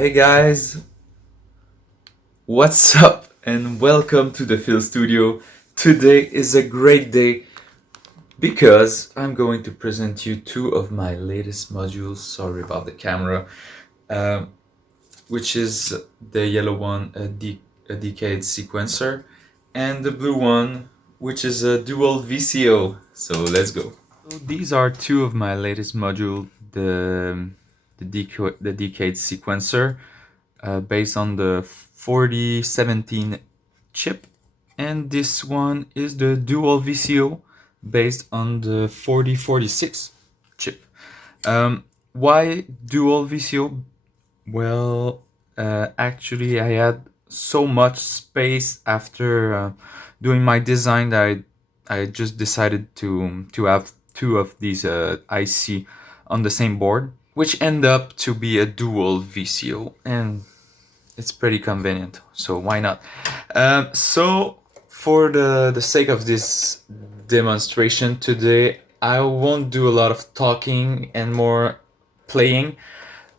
Hey guys, what's up and welcome to the Phil Studio. Today is a great day because I'm going to present you two of my latest modules. Sorry about the camera, which is the yellow one, a decade sequencer, and the blue one, which is a dual VCO. So let's go. So these are two of my latest modules, the decade sequencer. Based on the 4017 chip, and this one is the dual VCO based on the 4046 chip. Why dual VCO? Well, actually I had so much space after doing my design that I just decided to have two of these IC on the same board, which end up to be a dual VCO, and it's pretty convenient, so why not? So for the sake of this demonstration today, I won't do a lot of talking and more playing,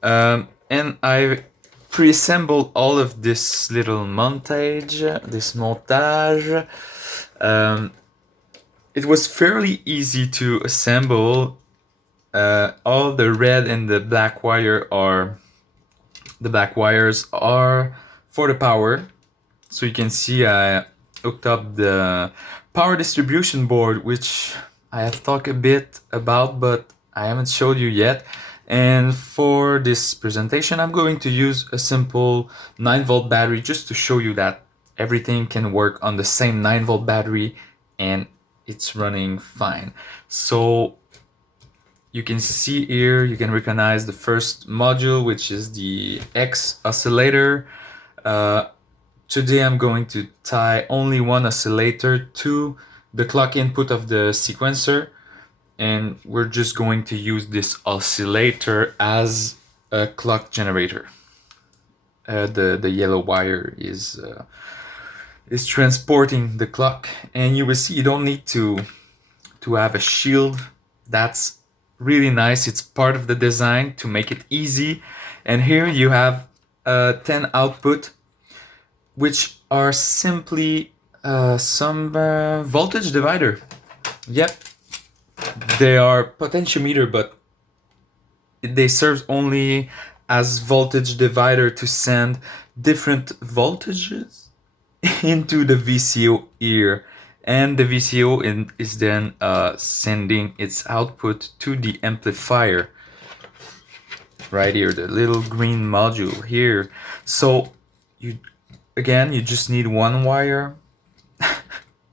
and I pre-assembled all of this little montage. It was fairly easy to assemble. All the red and the black wire are the black wires are for the power. So you can see I hooked up the power distribution board, which I have talked a bit about, but I haven't showed you yet. And for this presentation, I'm going to use a simple 9-volt battery just to show you that everything can work on the same 9-volt battery and it's running fine. So you can see here, you can recognize the first module, which is the X oscillator. Today I'm going to tie only one oscillator to the clock input of the sequencer, and we're just going to use this oscillator as a clock generator. The yellow wire is transporting the clock, and you will see you don't need to have a shield. That's really nice. It's part of the design to make it easy. And here you have 10 output, which are simply some voltage divider. Yep, they are potentiometer, but they serve only as voltage divider to send different voltages into the VCO here. And the VCO is then sending its output to the amplifier right here, the little green module here. So you just need one wire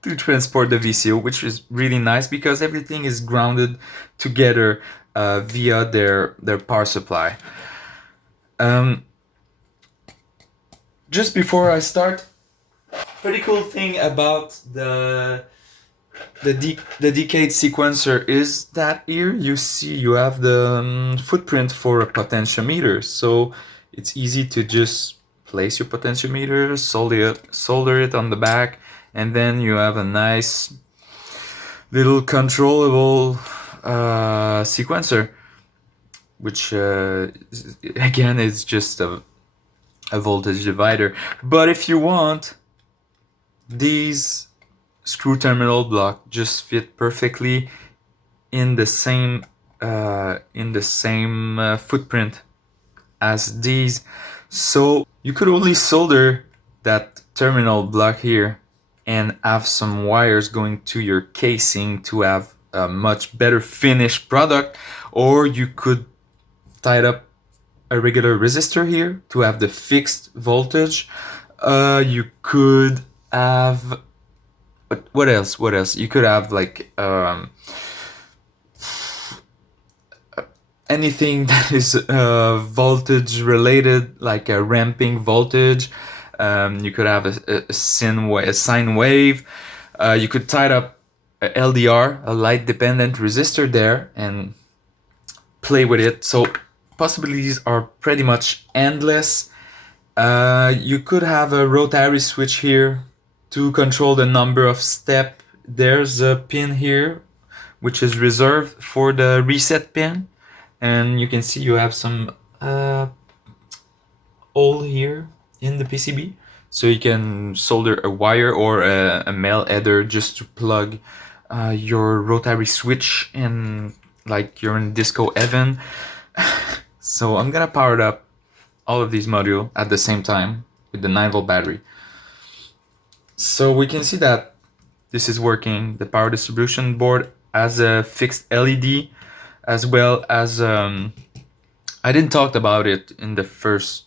to transport the VCO, which is really nice because everything is grounded together via their power supply. Just before I start, pretty cool thing about the decade sequencer is that here you see you have the footprint for a potentiometer, so it's easy to just place your potentiometer, solder it on the back, and then you have a nice little controllable sequencer, which again is just a voltage divider. But if you want, these screw terminal block just fit perfectly in the same footprint as these. So you could only solder that terminal block here and have some wires going to your casing to have a much better finished product, or you could tie up a regular resistor here to have the fixed voltage. You could have, what else? You could have like anything that is voltage related, like a ramping voltage. You could have a sine wave. You could tie up a LDR, a light dependent resistor there, and play with it. So possibilities are pretty much endless. You could have a rotary switch here to control the number of steps. There's a pin here which is reserved for the reset pin, and you can see you have some hole here in the PCB, so you can solder a wire or a male header just to plug your rotary switch in, like you're in disco heaven. So I'm gonna power up all of these modules at the same time with the 9-volt battery. So we can see that this is working. The power distribution board has a fixed LED, as well as I didn't talk about it in the first.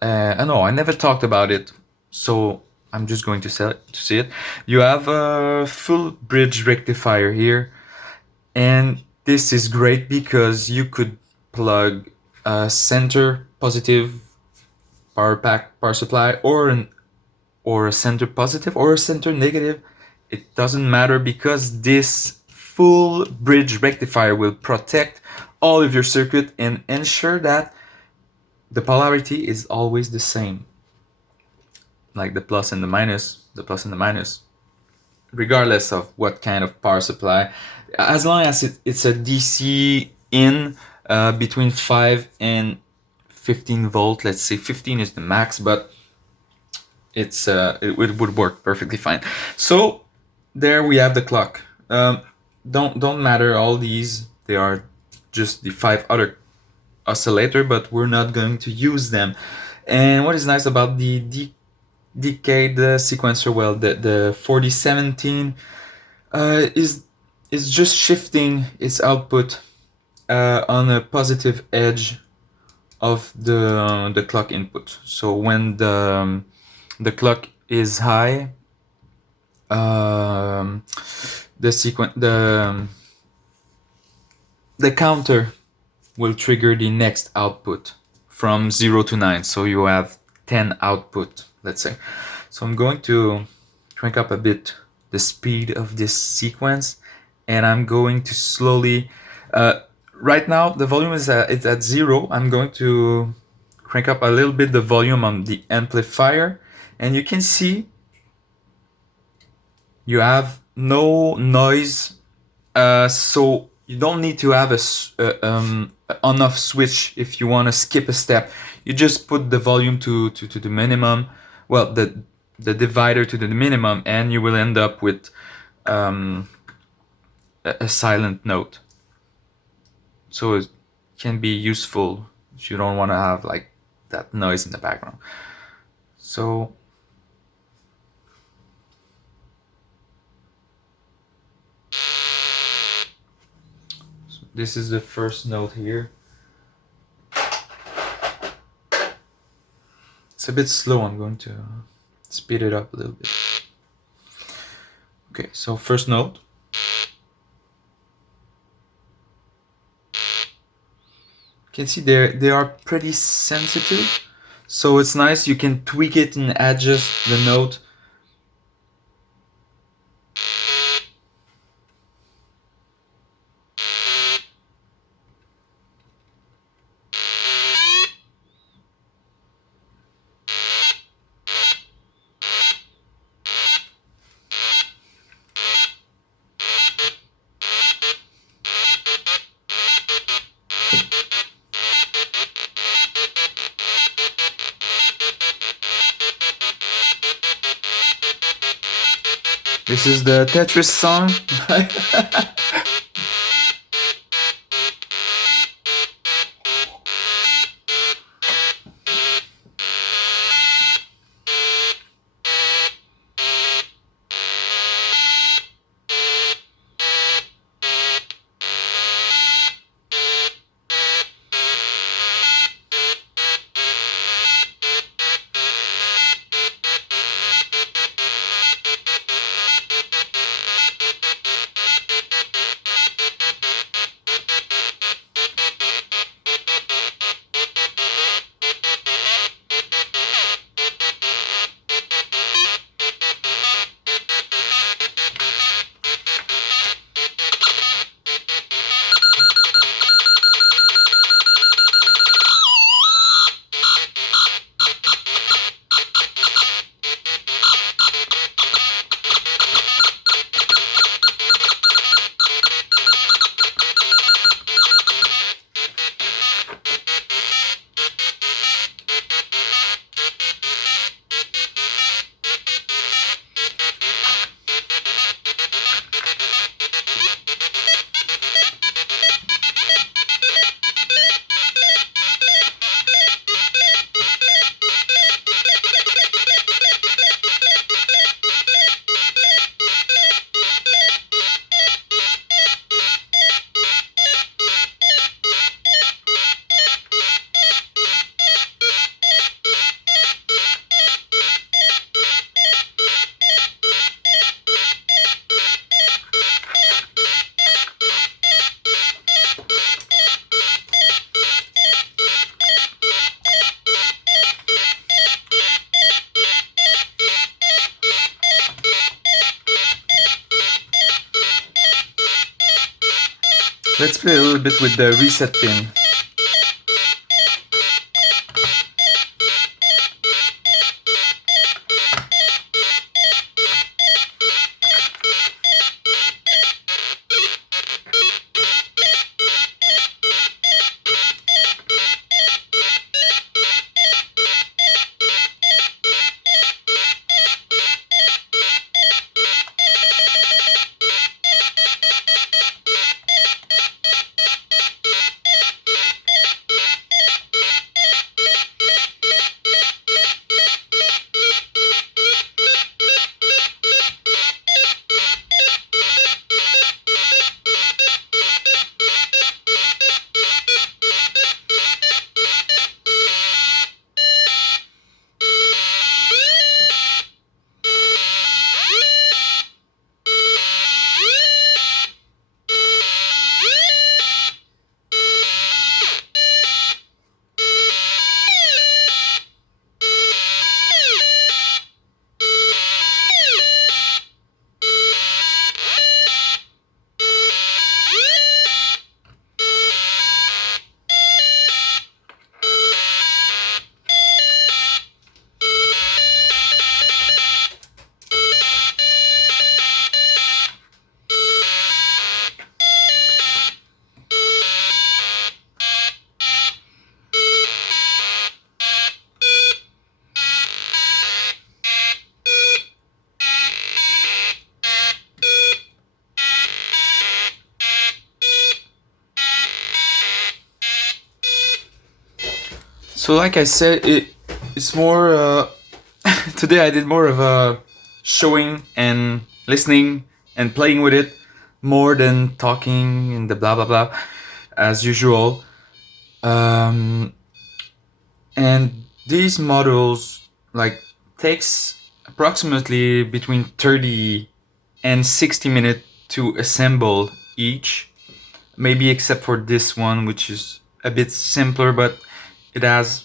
No, I never talked about it, so I'm just going to see it. You have a full bridge rectifier here, and this is great because you could plug a center positive power supply, or a center positive or a center negative. It doesn't matter, because this full bridge rectifier will protect all of your circuit and ensure that the polarity is always the same, like the plus and the minus, regardless of what kind of power supply, as long as it's a DC in between 5 and 15 volt. Let's say 15 is the max, but it would work perfectly fine. So there we have the clock. Don't matter all these, they are just the 5 other oscillator, but we're not going to use them. And what is nice about the decade sequencer, well, the 4017 is just shifting its output on a positive edge of the clock input. So when the clock is high, the counter will trigger the next output from 0 to 9. So you have 10 output, let's say. So I'm going to crank up a bit the speed of this sequence, and I'm going to slowly, right now the volume is it's at 0. I'm going to crank up a little bit the volume on the amplifier, and you can see you have no noise, so you don't need to have a on-off switch if you want to skip a step. You just put the volume to the minimum, well, the divider to the minimum, and you will end up with a silent note. So it can be useful if you don't want to have like that noise in the background. So this is the first note here. It's a bit slow. I'm going to speed it up a little bit. Okay, so first note. You can see they are pretty sensitive, so it's nice. You can tweak it and adjust the note. This is the Tetris song. Let's play a little bit with the reset pin. So like I said, it's more today I did more of a showing and listening and playing with it more than talking and the blah blah blah as usual. And these modules like takes approximately between 30 and 60 minutes to assemble each, maybe except for this one, which is a bit simpler, but it has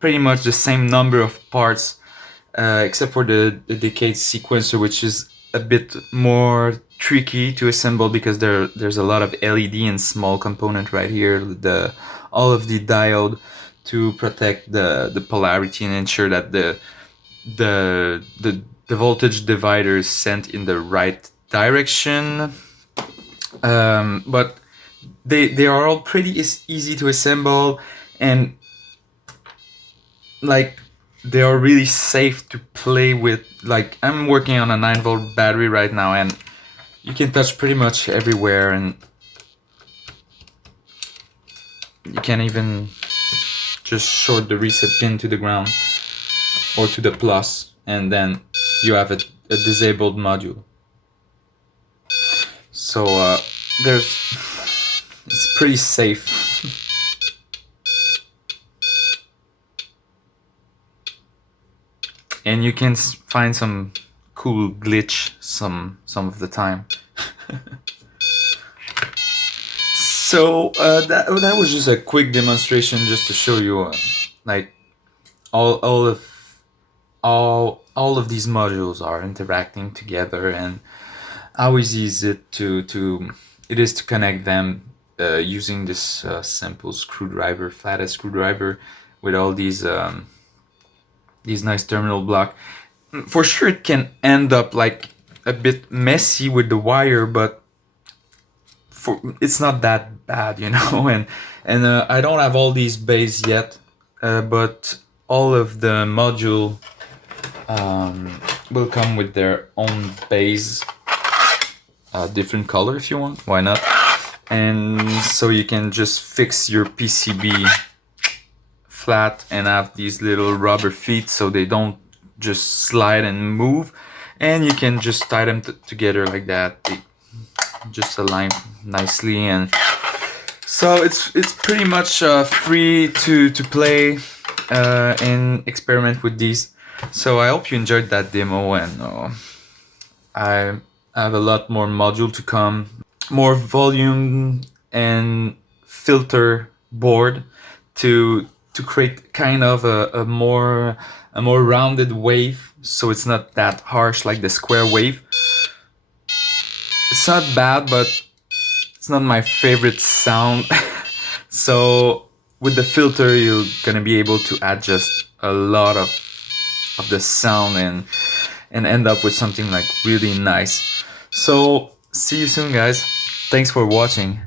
pretty much the same number of parts, except for the decade sequencer, which is a bit more tricky to assemble because there's a lot of LED and small component right here, all of the diode to protect the polarity and ensure that the voltage divider is sent in the right direction. But they are all pretty easy to assemble, and like they are really safe to play with. Like I'm working on a 9-volt battery right now, and you can touch pretty much everywhere, and you can even just short the reset pin to the ground or to the plus, and then you have a disabled module. So it's pretty safe. And you can find some cool glitch some of the time. So that was just a quick demonstration just to show you like all of these modules are interacting together, and how easy is it to connect them using this simple screwdriver, flathead screwdriver, with all these nice terminal block. For sure it can end up like a bit messy with the wire, but it's not that bad, you know. And I don't have all these bays yet, but all of the module will come with their own base, different color if you want, why not? And so you can just fix your PCB flat and have these little rubber feet so they don't just slide and move, and you can just tie them together like that. They just align nicely, and so it's pretty much free to play and experiment with these. So I hope you enjoyed that demo, and I have a lot more module to come, more volume and filter board to create kind of a more rounded wave, so it's not that harsh like the square wave. It's not bad, but It's not my favorite sound. So with the filter, you're gonna be able to adjust a lot of the sound and end up with something like really nice. So see you soon, guys. Thanks for watching.